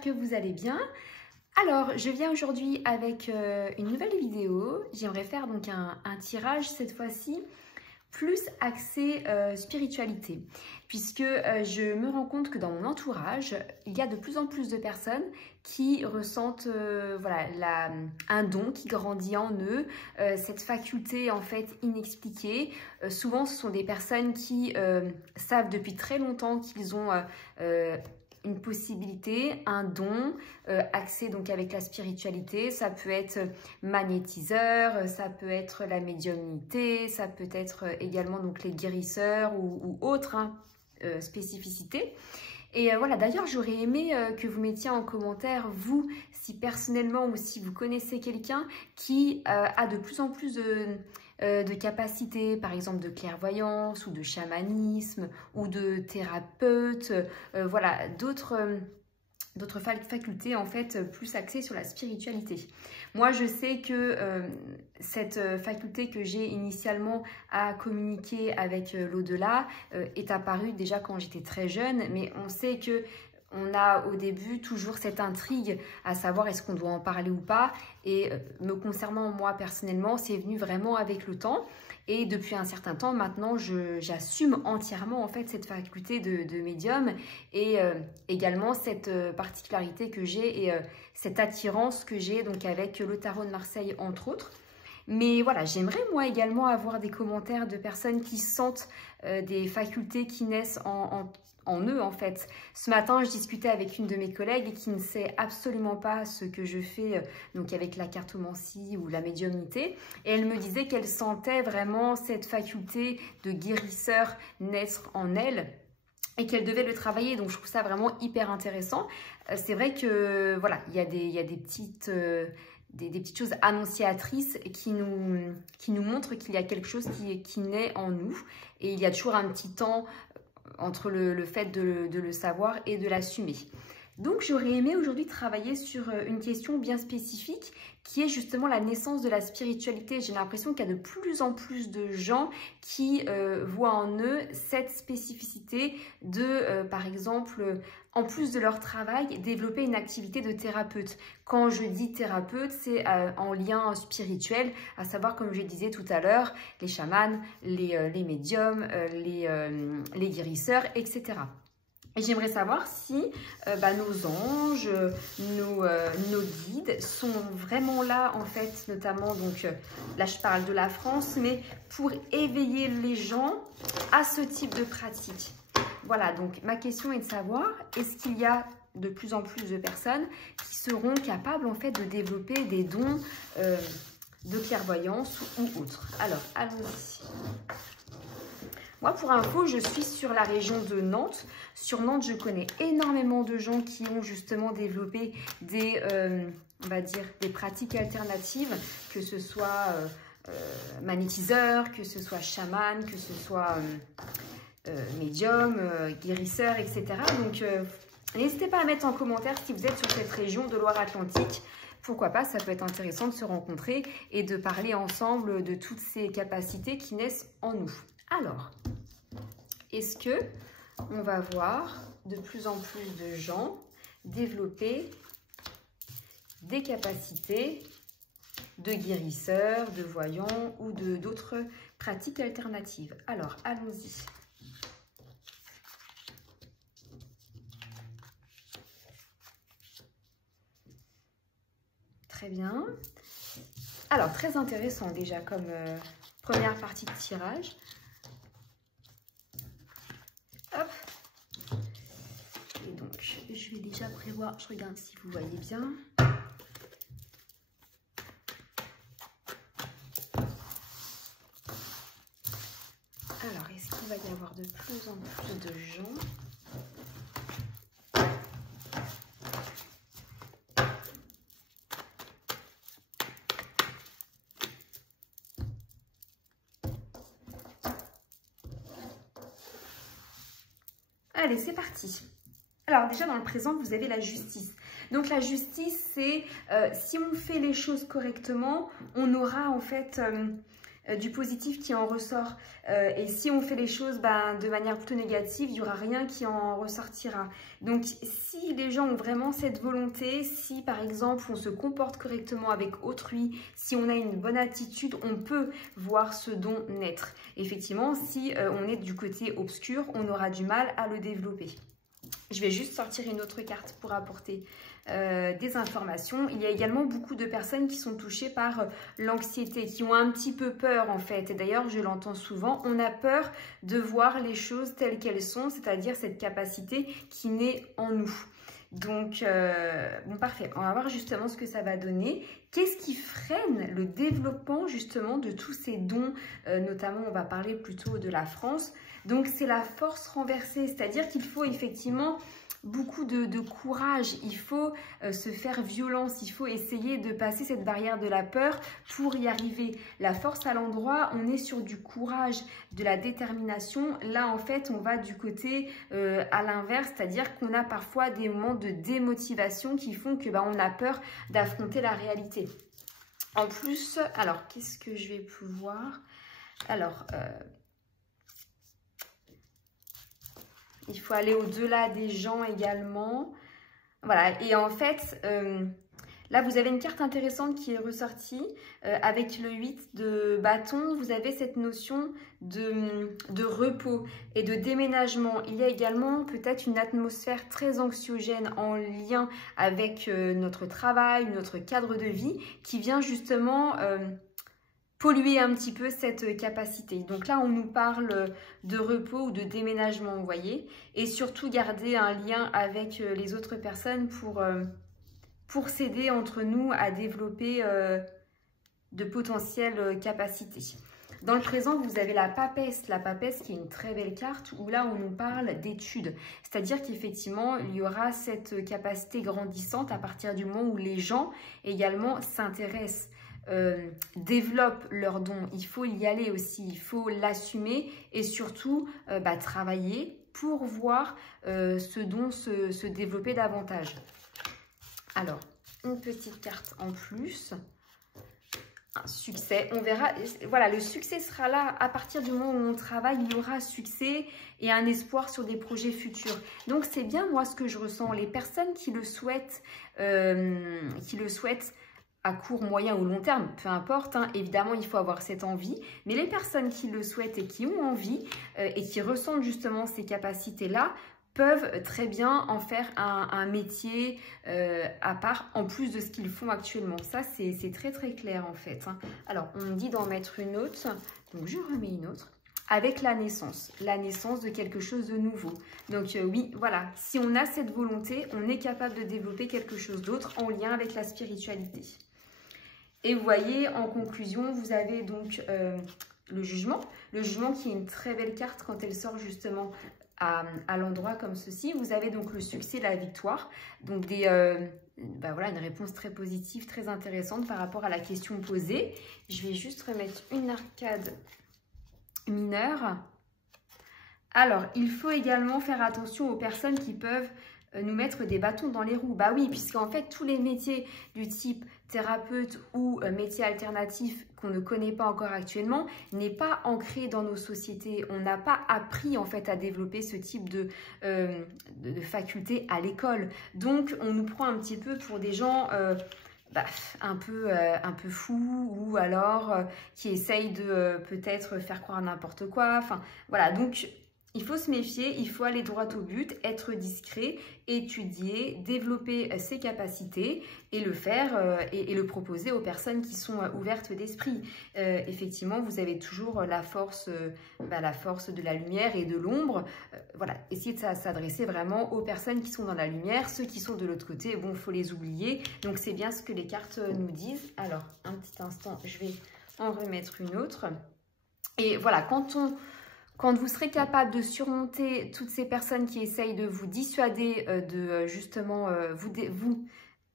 j'espère que vous allez bien. Alors, je viens aujourd'hui avec une nouvelle vidéo. J'aimerais faire donc un tirage cette fois-ci plus axé spiritualité, puisque je me rends compte que dans mon entourage, il y a de plus en plus de personnes qui ressentent voilà, un don qui grandit en eux, cette faculté en fait inexpliquée. Souvent, ce sont des personnes qui savent depuis très longtemps qu'ils ont une possibilité, un don axé donc avec la spiritualité. Ça peut être magnétiseur, ça peut être la médiumnité, ça peut être également donc les guérisseurs ou autres spécificités. Et voilà, d'ailleurs, j'aurais aimé que vous mettiez en commentaire, vous, si personnellement ou si vous connaissez quelqu'un qui a de plus en plus de capacités, par exemple de clairvoyance ou de chamanisme ou de thérapeute, voilà, d'autres facultés en fait plus axées sur la spiritualité. Moi je sais que cette faculté que j'ai initialement à communiquer avec l'au-delà est apparue déjà quand j'étais très jeune, mais on sait que on a au début toujours cette intrigue à savoir est-ce qu'on doit en parler ou pas, et me concernant moi personnellement, c'est venu vraiment avec le temps. Et depuis un certain temps maintenant, j'assume entièrement en fait cette faculté de médium et également cette particularité que j'ai et cette attirance que j'ai donc avec le tarot de Marseille entre autres. Mais voilà, j'aimerais moi également avoir des commentaires de personnes qui sentent des facultés qui naissent en eux en fait. Ce matin, je discutais avec une de mes collègues qui ne sait absolument pas ce que je fais donc avec la cartomancie ou la médiumnité, et elle me disait qu'elle sentait vraiment cette faculté de guérisseur naître en elle et qu'elle devait le travailler. Donc je trouve ça vraiment hyper intéressant. C'est vrai que voilà, il y a des petites choses annonciatrices qui nous montrent qu'il y a quelque chose qui naît en nous, et il y a toujours un petit temps entre le fait de le savoir et de l'assumer. Donc j'aurais aimé aujourd'hui travailler sur une question bien spécifique qui est justement la naissance de la spiritualité. J'ai l'impression qu'il y a de plus en plus de gens qui voient en eux cette spécificité de, par exemple, en plus de leur travail, développer une activité de thérapeute. Quand je dis thérapeute, c'est en lien spirituel, à savoir, comme je disais tout à l'heure, les chamans, les médiums, les guérisseurs, etc. Et j'aimerais savoir si nos anges, nos guides sont vraiment là, en fait, notamment, donc là je parle de la France, mais pour éveiller les gens à ce type de pratique. Voilà, donc ma question est de savoir, est-ce qu'il y a de plus en plus de personnes qui seront capables, en fait, de développer des dons de clairvoyance ou autres. Alors, allons-y. Moi, pour info, je suis sur la région de Nantes. Sur Nantes, je connais énormément de gens qui ont justement développé des, on va dire, des pratiques alternatives, que ce soit magnétiseur, que ce soit chaman, que ce soit médium, guérisseur, etc. Donc, n'hésitez pas à mettre en commentaire si vous êtes sur cette région de Loire-Atlantique. Pourquoi pas, ça peut être intéressant de se rencontrer et de parler ensemble de toutes ces capacités qui naissent en nous. Alors, est-ce que on va voir de plus en plus de gens développer des capacités de guérisseurs, de voyants ou d'autres pratiques alternatives? Alors, allons-y. Très bien. Alors, très intéressant déjà comme première partie de tirage. Hop. Et donc, je vais déjà prévoir, je regarde si vous voyez bien. Alors, est-ce qu'il va y avoir de plus en plus de gens ? Allez, c'est parti. Alors déjà, dans le présent, vous avez la justice. Donc la justice, c'est si on fait les choses correctement, on aura en fait du positif qui en ressort. Et si on fait les choses de manière plutôt négative, il n'y aura rien qui en ressortira. Donc si les gens ont vraiment cette volonté, si par exemple on se comporte correctement avec autrui, si on a une bonne attitude, on peut voir ce don naître. Effectivement, si on est du côté obscur, on aura du mal à le développer. Je vais juste sortir une autre carte pour apporter des informations. Il y a également beaucoup de personnes qui sont touchées par l'anxiété, qui ont un petit peu peur en fait. Et d'ailleurs, je l'entends souvent, on a peur de voir les choses telles qu'elles sont, c'est-à-dire cette capacité qui naît en nous. Donc, bon, parfait. On va voir justement ce que ça va donner. Qu'est-ce qui freine le développement justement de tous ces dons, notamment on va parler plutôt de la France. Donc, c'est la force renversée, c'est-à-dire qu'il faut effectivement beaucoup de courage, il faut se faire violence, il faut essayer de passer cette barrière de la peur pour y arriver. La force à l'endroit, on est sur du courage, de la détermination. Là, en fait, on va du côté à l'inverse, c'est-à-dire qu'on a parfois des moments de démotivation qui font que on a peur d'affronter la réalité. En plus, alors, qu'est-ce que je vais pouvoir... Alors... il faut aller au-delà des gens également. Voilà, et en fait, là, vous avez une carte intéressante qui est ressortie. Avec le 8 de bâton, vous avez cette notion de repos et de déménagement. Il y a également peut-être une atmosphère très anxiogène en lien avec notre travail, notre cadre de vie, qui vient justement... polluer un petit peu cette capacité. Donc là, on nous parle de repos ou de déménagement, vous voyez, et surtout garder un lien avec les autres personnes pour s'aider entre nous à développer de potentielles capacités. Dans le présent, vous avez la papesse qui est une très belle carte où là, on nous parle d'études. C'est-à-dire qu'effectivement, il y aura cette capacité grandissante à partir du moment où les gens également s'intéressent, développent leurs dons. Il faut y aller aussi, il faut l'assumer et surtout travailler pour voir ce don se développer davantage. Alors, une petite carte en plus. Un succès, on verra, voilà, le succès sera là à partir du moment où on travaille, il y aura succès et un espoir sur des projets futurs. Donc c'est bien moi ce que je ressens, les personnes qui le souhaitent à court, moyen ou long terme, peu importe, hein, évidemment il faut avoir cette envie, mais les personnes qui le souhaitent et qui ont envie et qui ressentent justement ces capacités-là, peuvent très bien en faire un métier à part, en plus de ce qu'ils font actuellement. Ça, c'est très très clair en fait. Hein. Alors, on me dit d'en mettre une autre, donc je remets une autre. Avec la naissance de quelque chose de nouveau. Donc oui, voilà, si on a cette volonté, on est capable de développer quelque chose d'autre en lien avec la spiritualité. Et vous voyez, en conclusion, vous avez donc le jugement qui est une très belle carte quand elle sort justement à l'endroit comme ceci. Vous avez donc le succès, la victoire, donc voilà, une réponse très positive, très intéressante par rapport à la question posée. Je vais juste remettre une arcade mineure. Alors, il faut également faire attention aux personnes qui peuvent nous mettre des bâtons dans les roues. Bah oui, puisqu'en fait, tous les métiers du type thérapeute ou métier alternatif qu'on ne connaît pas encore actuellement n'est pas ancré dans nos sociétés. On n'a pas appris en fait à développer ce type de faculté à l'école. Donc, on nous prend un petit peu pour des gens... un peu fou ou alors qui essaye de peut-être faire croire n'importe quoi. Enfin, voilà, donc il faut se méfier, il faut aller droit au but, être discret, étudier, développer ses capacités et le faire et le proposer aux personnes qui sont ouvertes d'esprit. Effectivement, vous avez toujours la force de la lumière et de l'ombre. Voilà, essayez de s'adresser vraiment aux personnes qui sont dans la lumière. Ceux qui sont de l'autre côté, bon, il faut les oublier. Donc, c'est bien ce que les cartes nous disent. Alors, un petit instant, je vais en remettre une autre. Et voilà, quand vous serez capable de surmonter toutes ces personnes qui essayent de vous dissuader de justement vous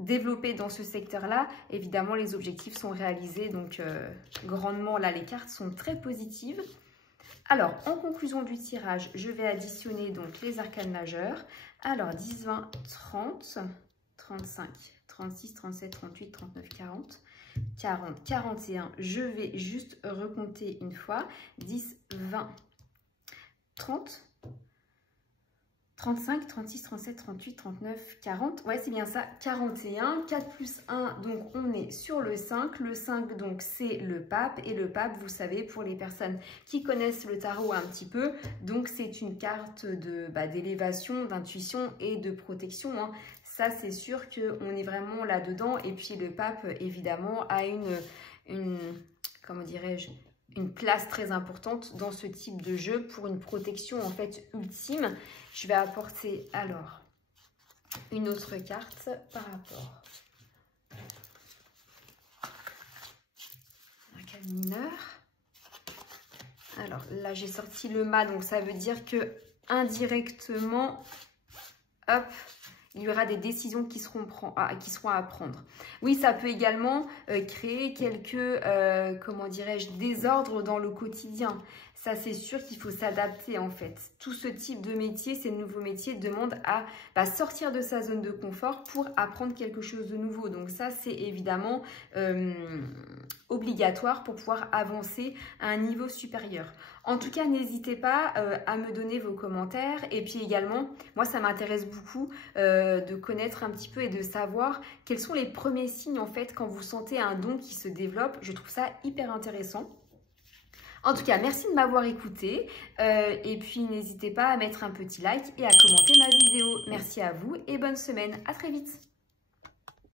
développer dans ce secteur-là, évidemment, les objectifs sont réalisés. Donc, grandement, là, les cartes sont très positives. Alors, en conclusion du tirage, je vais additionner donc les arcanes majeures. Alors, 10, 20, 30, 35, 36, 37, 38, 39, 40. 40, 41. Je vais juste recompter une fois. 10, 20, 30, 35, 36, 37, 38, 39, 40. Ouais, c'est bien ça, 41. 4 plus 1, donc on est sur le 5. Le 5, donc c'est le pape. Et le pape, vous savez, pour les personnes qui connaissent le tarot un petit peu, donc c'est une carte d'élévation, d'intuition et de protection, hein. Ça, c'est sûr qu'on est vraiment là-dedans. Et puis le pape, évidemment, a comment dirais-je, une place très importante dans ce type de jeu pour une protection en fait ultime. Je vais apporter alors une autre carte par rapport à l'arcane mineur. Alors là j'ai sorti le mât, donc ça veut dire que indirectement, hop, il y aura des décisions qui seront à prendre. Oui, ça peut également créer quelques, comment dirais-je, désordres dans le quotidien. Ça, c'est sûr qu'il faut s'adapter en fait. Tout ce type de métier, ces nouveaux métiers demandent à sortir de sa zone de confort pour apprendre quelque chose de nouveau. Donc ça, c'est évidemment obligatoire pour pouvoir avancer à un niveau supérieur. En tout cas, n'hésitez pas à me donner vos commentaires. Et puis également, moi, ça m'intéresse beaucoup de connaître un petit peu et de savoir quels sont les premiers signes en fait quand vous sentez un don qui se développe. Je trouve ça hyper intéressant. En tout cas, merci de m'avoir écouté et puis n'hésitez pas à mettre un petit like et à commenter ma vidéo. Merci à vous et bonne semaine. À très vite.